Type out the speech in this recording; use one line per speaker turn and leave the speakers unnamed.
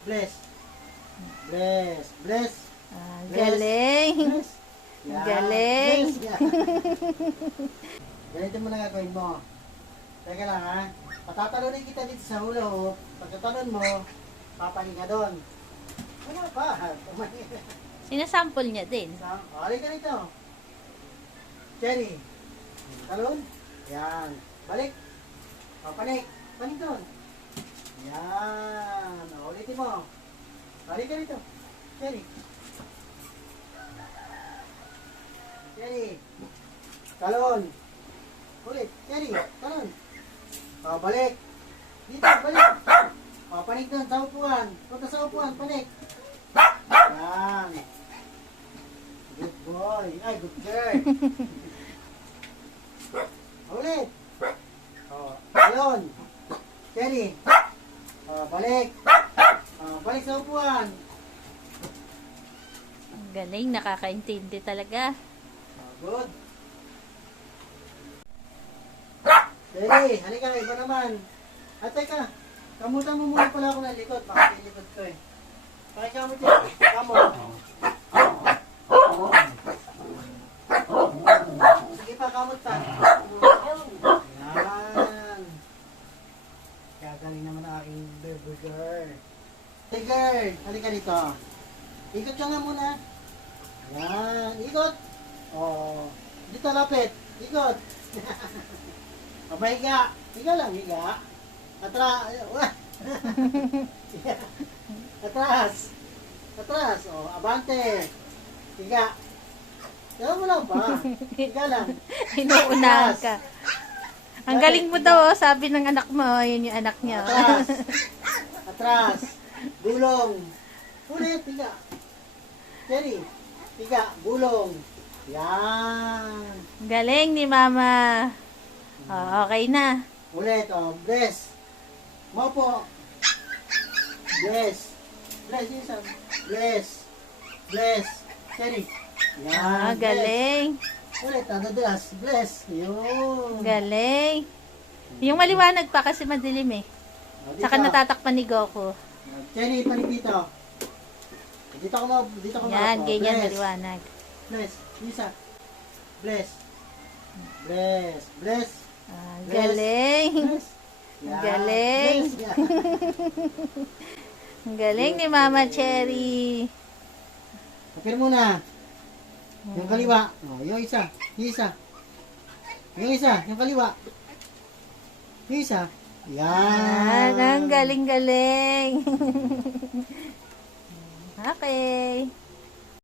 Bless. Bless. Bless.
Ah, Bless. galing. Bless. Galing. Bless.
Ganito mo na gagawin mo. Teka lang ha. Patatalunin kita dito sa hula hoop. Pagkatalon mo, papahinga ka doon. Wala pa.
Sinasample niya din.
Sa- O, halika rito. Cherry. Talon. Yan. Balik. O, panik. Panik doon. Yan. Mo. Halika rito. Cherry. Cherry. Talon. Ulit. Cherry. Talon. O, balik. Dito, balik. O, panik doon sa upuan. Punta sa upuan. Panik. Yan. Good boy. Ay, good girl. Ulit. Oh, ayun. Cherry. Oh, balik. Oh, balik sa upuan.
Galing, nakakaintindi talaga.
Oh, good. Cherry, halika, iba naman. At teka, kamutan mo muna pala ako ng likod. Baka likod ko eh. Pakikamot yun. Kamot. Sige pa, kamot pa. Yan. Gagaling naman ang aking girl. Hey girl, halika dito. Ikot ka nga muna. Yan, ikot. Oh, dito lapit. Ikot. Papahiga. Higa lang, higa. Atra. Atras. Atras. Oh, abante. Higa. Higa mo lang ba? Higa lang.
Inuunahan ka. Ang galing mo daw, oh, sabi ng anak mo, oh, yun yung anak niya. Atras.
Atras. Gulong. Ulit, higa. Cherry. Higa, gulong. Yan.
Galing ni mama. Oh, okay na.
Ulit, oh, bless. Mopo. Bless. Bless, isa. Bless. Bless. Cherry. Yan. Ah,
bless. galing.
Ulit, adadas. Bless. Yun.
Galing. Yung maliwanag pa kasi madilim eh. Saka natatakpan ni Goku.
Cherry, panig dito. Dito ko mo, dito ko mo.
Yan, ganyan bless. maliwanag.
Bless. Isa. Bless. Bless. Bless.
Ah, Bless. galing. Bless. Yan. Galing. Bless. Ang galing ni Mama Cherry.
Okay muna. Yung kaliwa. Oh, yung isa. Yung isa. Yung isa. Yung kaliwa. Yung isa. Yan,
Yan. ang galing-galing. okay.